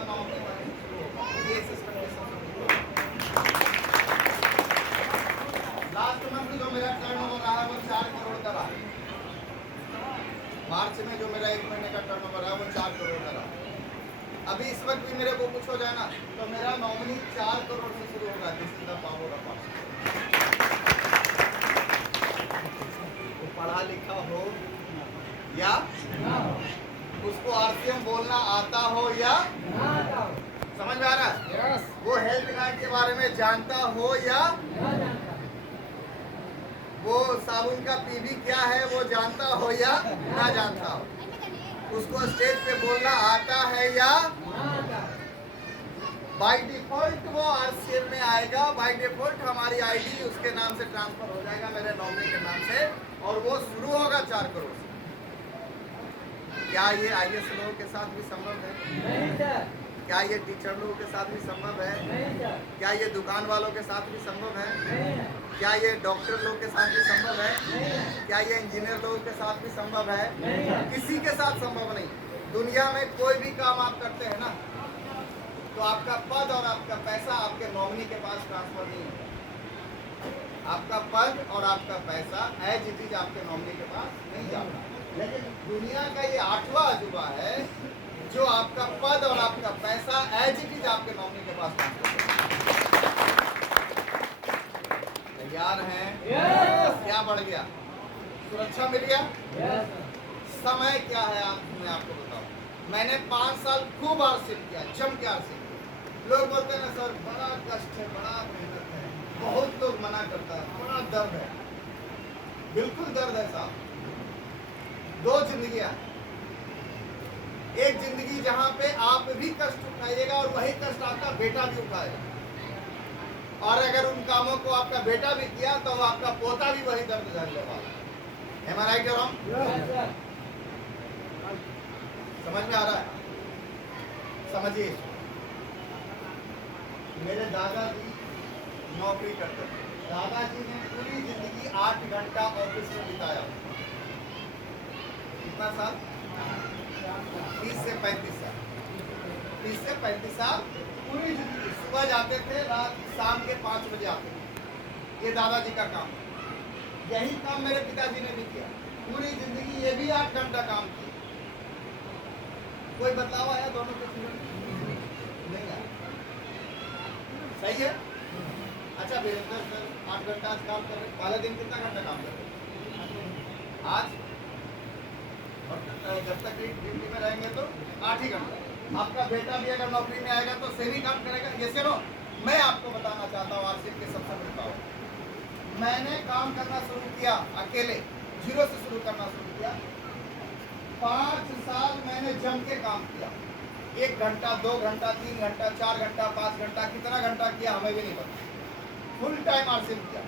सीधा 9 में शुरू होगा। ये सिस्टम के साथ लास्ट मंथ जो मेरा टर्नओवर रहा है वो 4 करोड़ का रहा। मार्च में जो मेरा 1 महीने का टर्नओवर है वो 4 करोड़ का रहा। अभी इस वक्त भी मेरे को कुछ हो जाए ना तो मेरा नॉमिनी 4 करोड़ से शुरू होगा। This is the power of पढ़ा लिखा हो या उसको आरसीएम बोलना आता हो या समझ में आ रहा है? वो हेल्थ कार्ड के बारे में जानता हो या वो साबुन का पीवी क्या है वो जानता हो या ना जानता हो, उसको स्टेज पे बोलना आता है या बाय डिफॉल्ट वो आरसीएम में आएगा। बाय डिफॉल्ट हमारी आईडी उसके नाम से ट्रांसफर हो जाएगा, मेरे नॉमिनी के नाम से, और वो शुरू होगा 4 करोड़ से। क्या ये आईएएस लोगों के साथ भी संभव है? नहीं सर। क्या ये टीचर लोगों के साथ भी संभव है? नहीं सर। क्या ये दुकान वालों के साथ भी संभव है? नहीं। क्या ये डॉक्टर लोग के साथ भी संभव है? नहीं। क्या ये इंजीनियर लोगों के साथ भी संभव है? नहीं। किसी के साथ संभव नहीं। दुनिया में कोई भी काम आप करते हैं ना तो आपका पद और आपका पैसा आपके नॉमिनी के पास ट्रांसफर नहीं होता। आपका पद और आपका पैसा एज इट इज आपके नॉमिनी के पास नहीं जाता। लेकिन दुनिया का ये 8वां अजूबा है जो आपका पद और आपका पैसा एज इट इज आपके नॉमिनी के पास ट्रांसफर करता है। तैयार हैं? क्या बढ़ गया? सुरक्षा मिल गया? समय क्या है मैं आपको बताऊं। मैंने 5 साल खूब आरसीएम किया, जम के आरसीएम। लोग बोलते हैं ना सर बड़ा कष्ट है, बड़ा मेहनत है, बहुत लोग मना करता है, बड़ा दर्द है। बिल्कुल दर्द है साहब। 2 जिंदगियां, एक जिंदगी जहां पे आप भी कष्ट उठाइएगा और वही कष्ट आपका बेटा भी उठाएगा, और अगर उन कामों को आपका बेटा भी किया तो आपका पोता भी वही दर्द झेलने वाला है। Am I right or wrong? समझ में आ रहा है? समझिए, मेरे दादाजी नौकरी करते थे। दादाजी ने पूरी जिंदगी 8 घंटा ऑफिस में बिताया। कितना साल? 30 से 35 साल। 30 से 35 साल पूरी जिंदगी। सुबह जाते थे, रात शाम के 5 बजे आते थे। ये दादाजी का काम। यही काम मेरे पिताजी ने भी किया पूरी जिंदगी। ये भी 8 घंटा काम किया। कोई बदलाव आया दोनों के जीवन में? नहीं आया। सही है? अच्छा वीरेंद्र सर 8 घंटा आज काम कर रहे, पहले दिन कितना घंटा काम कर रहे आज? और जब तक ड्यूटी में रहेंगे तो 8 ही घंटा। आपका बेटा भी अगर नौकरी में आएगा तो सेम ही काम करेगा। ये सुनो, मैं आपको बताना चाहता हूँ आरसीएम के सबसे बड़ी बात। मैंने काम करना शुरू किया अकेले, 0 से शुरू करना शुरू किया। 5 साल मैंने जम के काम किया। 1 घंटा, 2 घंटा, 3 घंटा, 4 घंटा, 5 घंटा, कितना घंटा किया हमें भी नहीं पता। फुल टाइम आरसीएम किया।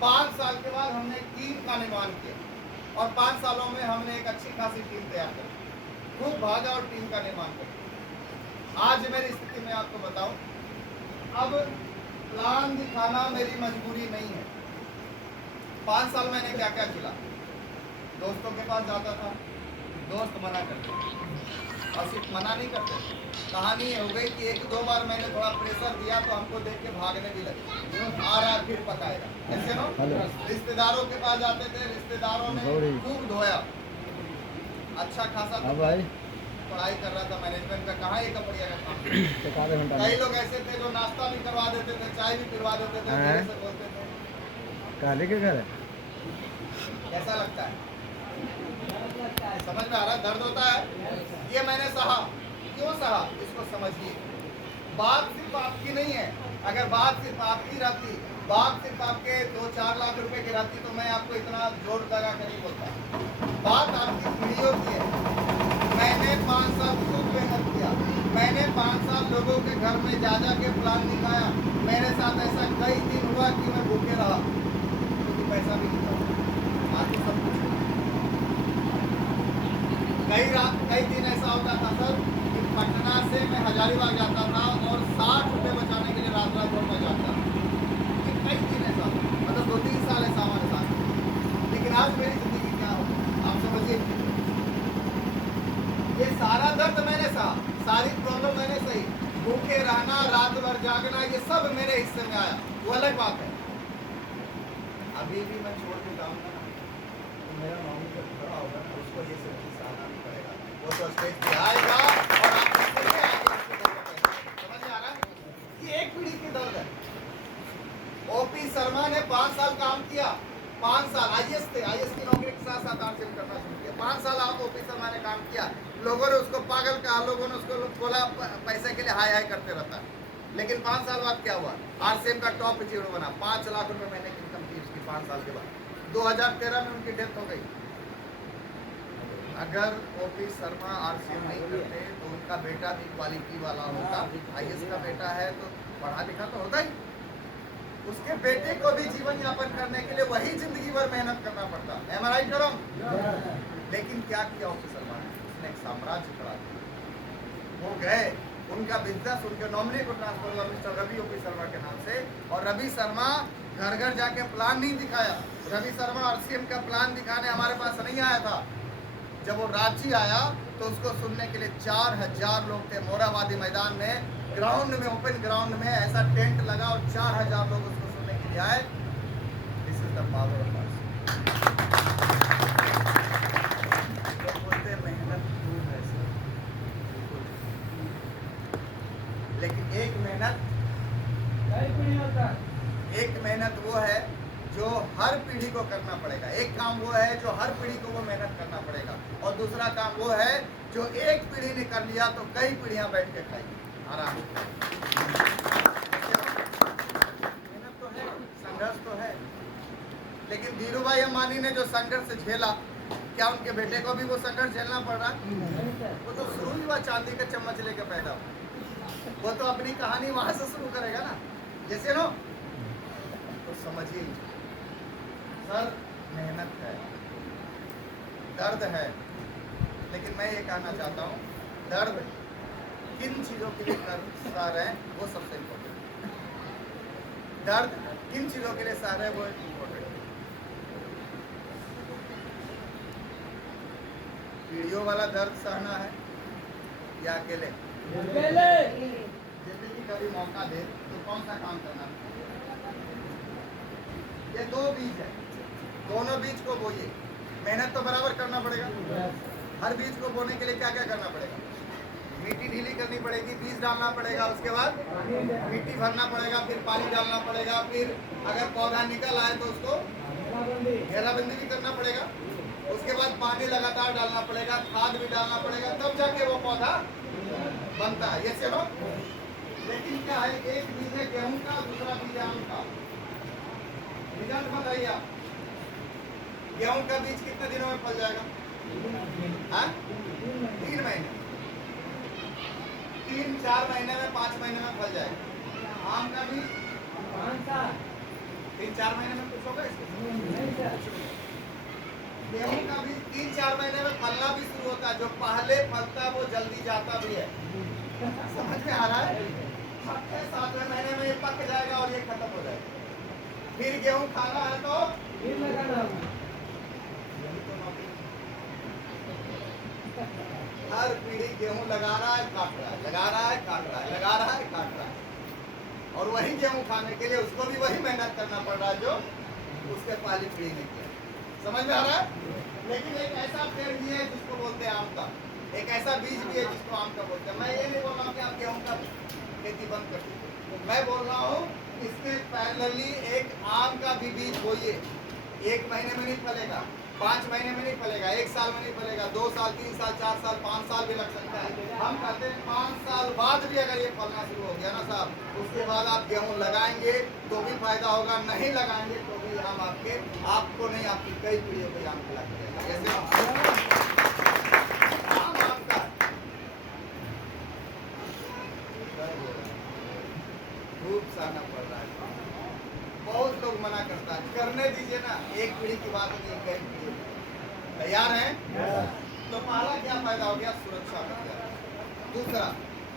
5 साल के बाद हमने टीम का निर्माण किया, और 5 सालों में हमने एक अच्छी खासी टीम तैयार कर, खूब भागा और टीम का निर्माण कर। आज मेरी स्थिति में आपको बताऊं, अब प्लान दिखाना मेरी मजबूरी नहीं है। 5 साल मैंने क्या क्या किया। दोस्तों के पास जाता था, दोस्त मना करते, और सिर्फ मना नहीं करते, कहानी हो गई कि 1-2 बार मैंने थोड़ा प्रेशर दिया तो हमको देख के भागने भी लगे। आ रहा फिर पकाएगा, ऐसे नो। रिश्तेदारों के पास जाते थे, रिश्तेदारों ने खूब धोया, अच्छा खासा पढ़ाई कर रहा था मैनेजमेंट का, कहाँ ये कपड़िया का काम। कई लोग ऐसे थे जो नाश्ता भी करवा देते थे, चाय भी पिलवा देते थे, मेरे से बोलते थे काले के घर है। कैसा लगता है? समझ में आ रहा है? दर्द होता है। ये मैंने सहा। क्यों सहा? इसको समझिए। बात सिर्फ आपकी नहीं है। अगर बात सिर्फ आपकी रहती, बात सिर्फ आपके 2-4 लाख रुपए की रहती तो मैं आपको इतना जोर लगा कर नहीं बोलता। बात आपकी पीढ़ियों की है। मैंने 5 साल खूब मेहनत किया। मैंने 5 साल लोगों के घर में जा के प्लान दिखाया। मेरे साथ ऐसा कई दिन हुआ कि मैं भूखे रहा, क्योंकि पैसा भी नहीं था। आज तो सब कुछ कई दिन ऐसा होता था सर कि पटना से मैं हजारीबाग जाता था और 60 रुपये बचाने के लिए रात भर में जाता था। कई दिन ऐसा, मतलब 2-3 साल ऐसा हमारे साथ। लेकिन आज मेरी जिंदगी क्या हो, आप समझिए। ये सारा दर्द मैंने सहा, सारी प्रॉब्लम मैंने जागना, ये सब मेरे हिस्से में आया, वो अलग बात है। अभी भी मैं छोड़ के जाऊंगा ना तो मेरा मामू जब खड़ा होगा ना उसको ये सब चीज सहना नहीं पड़ेगा, वो तो स्टेज पे आएगा और आप समझ आ रहा है? ये एक पीढ़ी की दर्द है। ओपी शर्मा ने 5 साल काम किया, 5 साल आईएएस थे, आईएएस की नौकरी के साथ साथ आरसीएम करना शुरू किया। 5 साल आप ओपी शर्मा ने काम किया, लोगों ने उसको पागल कहा, लोगों ने उसको बोला पैसे के लिए हाय हाय करते रहता है। लेकिन 5 साल बाद क्या हुआ? आरसीएम का टॉप एचीवर बना, 5 लाख रुपए महीने की इनकम थी उसकी 5 साल के बाद। 2013 में उनकी डेथ हो गई। अगर ओपी शर्मा आरसीएम नहीं करते तो उनका बेटा भी क्वालिटी वाला होता। आईएएस का बेटा है तो पढ़ा लिखा तो होता ही, उसके बेटे को भी जीवन यापन करने के लिए वही जिंदगी भर मेहनत करना पड़ता। एम आई राइट? लेकिन क्या किया ओपी शर्मा ने? उसने एक साम्राज्य खड़ा किया। वो गए, उनका बिजनेस उनके नॉमिनी को ट्रांसफर हुआ मिस्टर रवि ओपी शर्मा के नाम से, और रवि शर्मा घर घर जाके प्लान नहीं दिखाया। रवि शर्मा आरसीएम का प्लान दिखाने हमारे पास नहीं आया था। जब वो रांची आया तो उसको सुनने के लिए 4000 लोग थे। मोराबादी मैदान में, ग्राउंड में, ओपन ग्राउंड में ऐसा टेंट लगा और 4000 लोग उसको सुनने के लिए आए। This is the power of बोलते मेहनत खूब है सर, लेकिन एक मेहनत वो है जो हर पीढ़ी को करना पड़ेगा। एक काम वो है जो हर पीढ़ी को वो मेहनत करना पड़ेगा, और दूसरा काम वो है जो एक पीढ़ी ने कर लिया तो कई पीढ़ियां बैठ के खाएंगी आराम से। मेहनत तो है, संघर्ष तो है, लेकिन धीरूभाई अंबानी ने जो संघर्ष झेला, क्या उनके बेटे को भी वो संघर्ष झेलना पड़ रहा? वो तो शुरू ही हुआ चांदी का चम्मच लेके पैदा, वो तो अपनी कहानी वहां से शुरू करेगा ना, जैसे नो। तो समझिए सर, मेहनत है, दर्द है, लेकिन मैं ये कहना चाहता हूँ, दर्द किन चीजों के लिए सह रहे हैं वो सबसे इम्पोर्टेंट। दर्द किन चीजों के लिए सह रहे हैं वो इम्पोर्टेंट। पीढ़ियों वाला दर्द सहना है या अकेले? जिंदगी कभी मौका दे तो कौन सा काम करना है? ये दो बीज है, दोनों बीज को बोइए। मेहनत तो बराबर करना पड़ेगा। हर बीज को बोने के लिए क्या क्या करना पड़ेगा? मिट्टी ढीली करनी पड़ेगी, बीज डालना पड़ेगा, उसके बाद मिट्टी भरना पड़ेगा, फिर पानी डालना पड़ेगा, फिर अगर पौधा निकल आए तो उसको घेराबंदी भी करना पड़ेगा, उसके बाद पानी लगातार डालना पड़ेगा, खाद भी डालना पड़ेगा, तब जाके वो पौधा बनता है। ये चलो, लेकिन क्या है, एक बीज है गेहूं का, दूसरा बीज है आम का। रिजल्ट बताइए आप, गेहूं का बीज कितने दिनों में फल जाएगा? 3 महीने, 3-4 महीने में, 5 महीने में फल जाएगा। आम का बीज 3-4 महीने में कुछ होगा इसको? गेहूं का बीज 3-4 महीने में फलना भी शुरू होता है। जो पहले फलता है वो जल्दी जाता भी है। समझ में आ रहा है? 6-7वें महीने में ये पक जाएगा और ये खत्म हो जाएगा। फिर गेहूं खाना है तो हर पीढ़ी गेहूं लगा रहा है, काट रहा है, लगा रहा है, काट रहा है, लगा रहा है, काट रहा है, और वही गेहूं खाने के लिए उसको भी वही मेहनत करना पड़ रहा है जो उसके पहली पीढ़ी ने किया। समझ में आ रहा है? लेकिन एक ऐसा पेड़ भी है जिसको बोलते हैं आम का, एक ऐसा बीज भी है जिसको आम का बोलते हैं। मैं ये नहीं बोल रहा हूँ कि आप गेहूं का खेती बंद कर दीजिए, मैं बोल रहा हूँ इसके पैरेलली एक आम का भी बीज बोइए। 1 महीने में नहीं फलेगा, 5 महीने में नहीं फलेगा, 1 साल में नहीं फलेगा, 2 साल, 3 साल, 4 साल, 5 साल भी लग सकता है। हम कहते हैं 5 साल बाद भी अगर ये फलना शुरू हो गया ना साहब, उसके बाद आप गेहूं लगाएंगे तो भी फायदा होगा, नहीं लगाएंगे तो भी हम आपको नहीं, आपकी कई पीढ़ियों को आम खिला करेगा। जैसे आम आपका खूब सहना पड़ रहा है, बहुत लोग मना करता है, करने दीजिए ना, एक पीढ़ी की बात नहीं, कई पीढ़ी। तैयार हैं? तो पहला क्या फायदा हो गया? सुरक्षा मिल गया। दूसरा,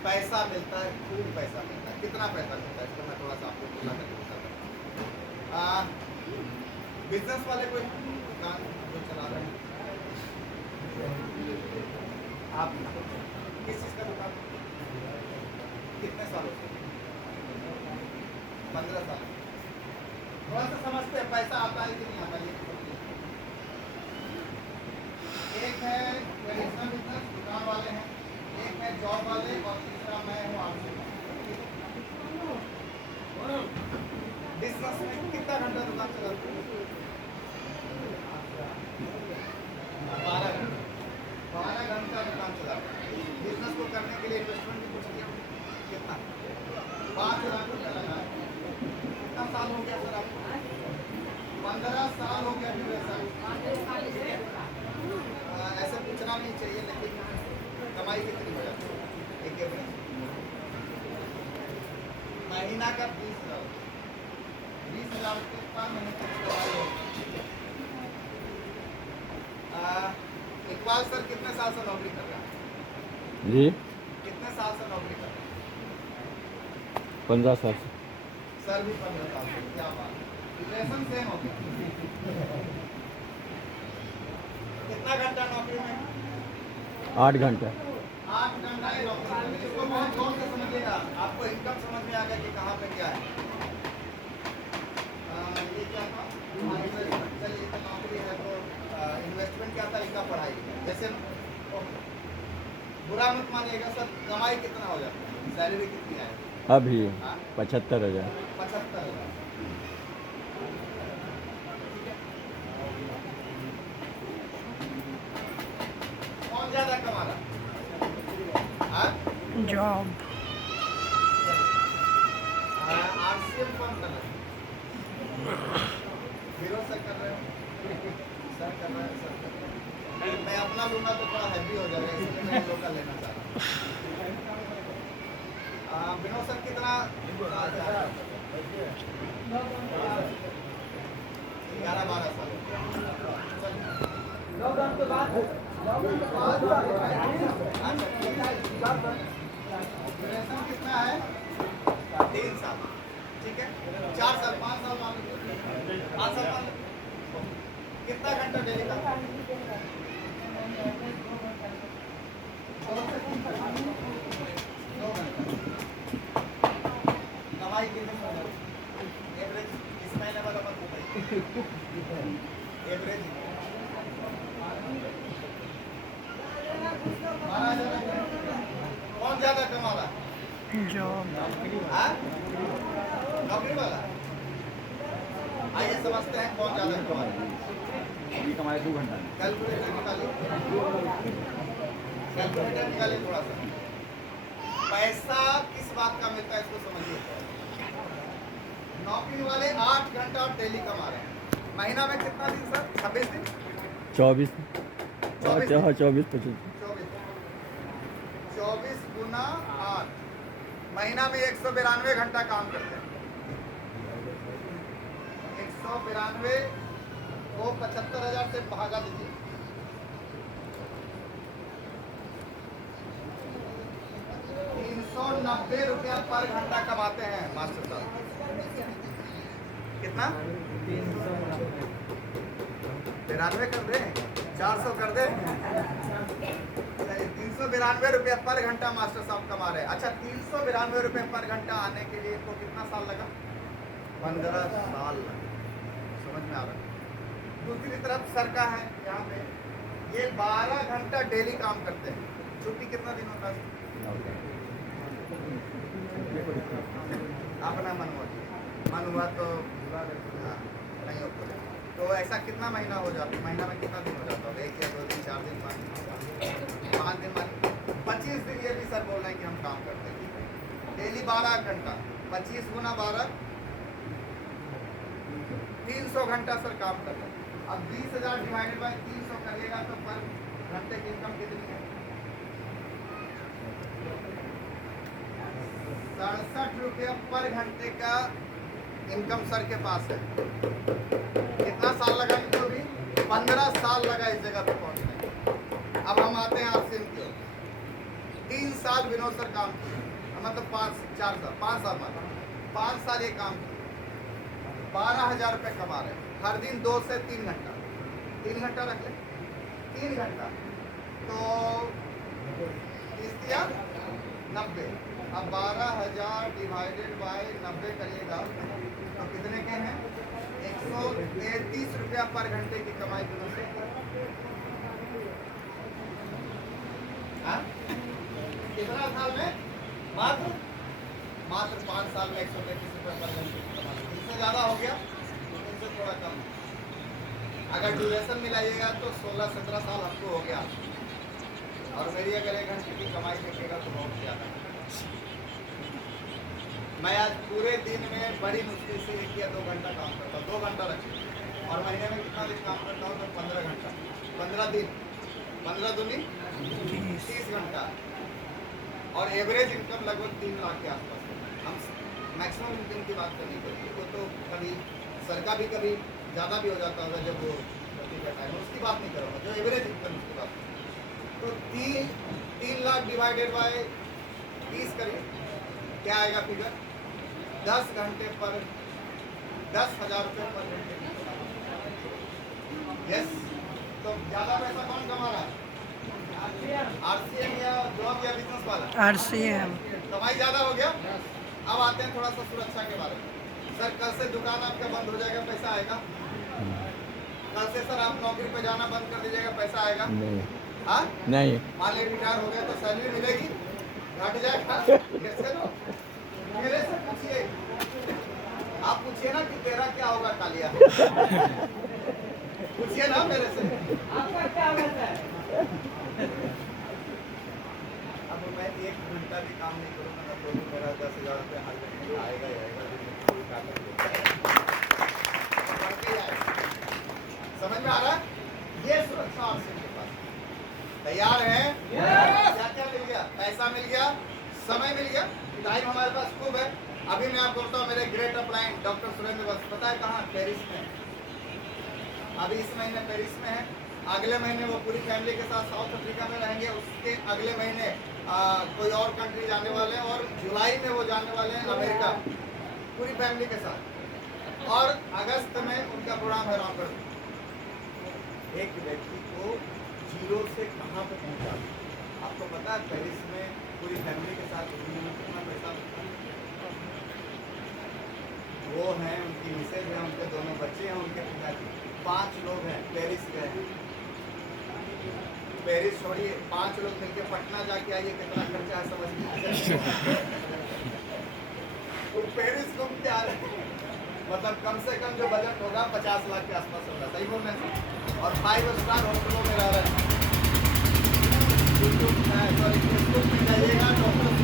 पैसा मिलता है, खूब पैसा मिलता है। कितना पैसा मिलता है इसको मैं थोड़ा सा आपको बोला करके बताता हूँ। बिजनेस वाले कोई दुकान जो चला रहे हैं, आप किस चीज़ का दुकान, कितने सालों से? 15 साल। थोड़ा सा समझते हैं पैसा आता है कि नहीं आता ये तो समझिए। एक है ट्रेडिशनल बिजनेस, दुकान वाले हैं, एक है जॉब वाले, और तीसरा मैं हूँ आपसे। बिजनेस में कितना घंटा दुकान चलाते हैं? 12 घंटा। 12 घंटा दुकान चलाते हैं। बिजनेस को करने के लिए इन्वेस्टमेंट भी कुछ किया? कितना? 5 लाख रुपया लगा है। कितना साल हो गया सर आपको? 15 साल हो गया फिर ऐसा। ऐसे पूछना नहीं चाहिए, लेकिन कमाई कितनी हो जाती है एक एवरेज? महीना का 20,000। 20,000 के पर महीने की कमाई होगी। इकबाल सर कितने साल से नौकरी कर रहा है जी? कितने साल से नौकरी कर रहा है? 15 साल से। सर भी 15 साल से। क्या बात, रिलेशन सेम हो गया। कितना घंटा नौकरी में? 8 घंटा। 8 घंटा ही नौकरी कर रहे हैं। इसको बहुत गौर से समझिएगा, आपको इनकम समझ में आ गया कि कहाँ पे क्या है। ये क्या था? चलिए तो नौकरी है तो इन्वेस्टमेंट क्या तरीका पढ़ाई का? जैसे बुरा मत मानिएगा सर, कमाई कितना हो जाता है? सैलरी कितनी है अभी 75,000। 75,000। कौन ज्यादा कमा रहा? जॉब आरसीएम कौन कर रहा है? हीरो सर कर रहे हैं, सर कर रहे हैं, सर कर रहे हैं। मैं अपना लूंगा तो थोड़ा हैवी हो जाएगा, इसलिए मैं लोकल लेना चाह रहा हूँ। विनोद सर कितना? 11-12 साल। ड्यूरेशन कितना है? 3 साल। ठीक है, 4 साल, 5 साल मान लीजिए, 5 साल मान लीजिए। कितना घंटा डेली का? 2 से 3 घंटा। 2 घंटा। कमाई कितनी हो? एवरेज इस महीने वाला मत बताइए, एवरेज 12,000। कौन ज्यादा कमा रहा है? जॉब हाँ? नौकरी वाला। आइए समझते हैं कौन ज्यादा कमा रहा है। अभी कमाए 2 घंटा। कैलकुलेटर निकालिए, कैलकुलेटर निकालिए थोड़ा सा। पैसा किस बात का मिलता है इसको समझिए। नौकरी वाले 8 घंटा डेली कमा रहे हैं। महीना में कितना दिन सर? 26 दिन। 24। 24 हाँ 24-25। 24 गुना 8, महीना में 192 घंटा काम करते हैं। 192 को 75,000 से भागा दीजिए। 390 रुपया पर घंटा कमाते हैं मास्टर साहब। कितना? 93 कर दे, 400 कर दे। 392 रुपया पर घंटा मास्टर साहब कमा रहे हैं। अच्छा, 392 रुपये पर घंटा आने के लिए इनको कितना साल लगा? 15 साल लगा। समझ में आ रहा है? दूसरी तरफ सर का है यहाँ पे, ये 12 घंटा डेली काम करते हैं। छुट्टी कितना दिन होता है? अपना मन हुआ तो नहीं हो पाए तो ऐसा कितना महीना हो जाता है? महीना में कितना दिन हो जाता है? 1 या 2 दिन, 4 दिन, 5 दिन, 5 दिन, 25 दिन। ये भी सर बोल रहे हैं कि हम काम करते हैं डेली 12 घंटा। 25 गुना 12, 300 घंटा सर काम कर रहे हैं। अब 20,000 डिवाइडेड बाय 300 करिएगा तो पर घंटे की इनकम कितनी है? 67 रुपया पर घंटे का इनकम सर के पास है। कितना साल लगा इनको? भी 15 साल लगा इस जगह पे पहुंचने। अब हम आते हैं आरसीएम की ओर। 3 साल विनोद सर काम किए, मतलब 5 साल मतलब 5 साल ये काम किए। 12,000 रुपये कमा रहे हैं। हर दिन 2 से 3 घंटा, 3 घंटा रख ले, 3 घंटा तो 30 या 90, अब 12,000 डिवाइडेड बाय 90 करिएगा तो कितने के हैं? 133 रुपया पर घंटे की कमाई दोनों से। हाँ? कितना साल में? मात्र 5 साल में 133 रुपया पर घंटे की कमाई। इससे ज़्यादा हो गया तो इनसे थोड़ा कम। अगर ड्यूरेशन मिलाइएगा तो 16-17 साल हमको हो गया, और मेरी अगर 1 घंटे की कमाई देखिएगा तो बहुत ज़्यादा। मैं आज पूरे दिन में बड़ी मुश्किल से 1 या 2 घंटा काम करता हूँ, 2 घंटा रखिए, और महीने में कितना दिन काम करता हूँ तो 15 घंटा, 15 दिन, 15 दूनी 30 घंटा, और एवरेज इनकम लगभग 3 लाख के आसपास है। हम मैक्सिमम इनकम की बात नहीं करेंगे, वो तो कभी सर का भी कभी ज़्यादा भी हो जाता होगा जब वो भर्ती का टाइम, उसकी बात नहीं करूँगा, जो एवरेज इनकम की बात। तो 3 लाख डिवाइडेड बाय 30 करिए, क्या आएगा फिगर? 10 घंटे पर 10,000 रुपये पर घंटे। यस, तो ज़्यादा पैसा कौन कमा रहा है? आरसीएम या जॉब या बिजनेस वाला? आरसीएम। कमाई ज़्यादा हो गया। अब आते हैं थोड़ा सा सुरक्षा के बारे में। सर कल से दुकान आपका बंद हो जाएगा, पैसा आएगा? कल से सर आप नौकरी पे जाना बंद कर दीजिएगा, पैसा आएगा? नहीं हाँ? नहीं मान लीजिए रिटायर हो गया तो सैलरी मिलेगी? घट जाएगा? कैसे लो? मेरे से पूछिए, आप पूछिए ना कि तेरा क्या होगा कालिया? पूछिए ना मेरे से। आपका क्या होता है? अब मैं 1 घंटा भी काम नहीं करूँगा तो भी मेरा 10,000 रुपये हर महीने आएगा ही आएगा। समझ में आ रहा है? ये सुरक्षा आपके पास तैयार है। क्या क्या मिल गया? पैसा मिल गया, समय मिल गया, टाइम हमारे पास खूब है। अभी मैं आपको बताऊँ, मेरे ग्रेट अपलाइन डॉक्टर सुरेंद्र बस पता है कहाँ? पेरिस में। अभी इस महीने पेरिस में है, अगले महीने वो पूरी फैमिली के साथ साउथ अफ्रीका में रहेंगे, उसके अगले महीने कोई और कंट्री जाने वाले हैं, और जुलाई में वो जाने वाले हैं अमेरिका पूरी फैमिली के साथ, और अगस्त में उनका प्रोग्राम है रामगढ़। एक व्यक्ति को जीरो से कहाँ पे पहुँचा? आपको पता है पेरिस में पूरी फैमिली के साथ घूमने में कितना पैसा लगता है? वो हैं, उनकी मिसेज है, उनके दोनों बच्चे हैं, उनके पिताजी, 5 लोग हैं, पेरिस गए। पेरिस छोड़िए, 5 लोग मिलकर पटना जाके आइए, कितना खर्चा है समझ लीजिए। पेरिस घूम के आ रहे हैं, मतलब कम से कम जो बजट होगा 50 लाख के आसपास होगा, सही बोल रहे हैं, और 5 स्टार होटलों में रह रहे हैं। सॉरी, फेसबुक में जाइएगा डॉक्टर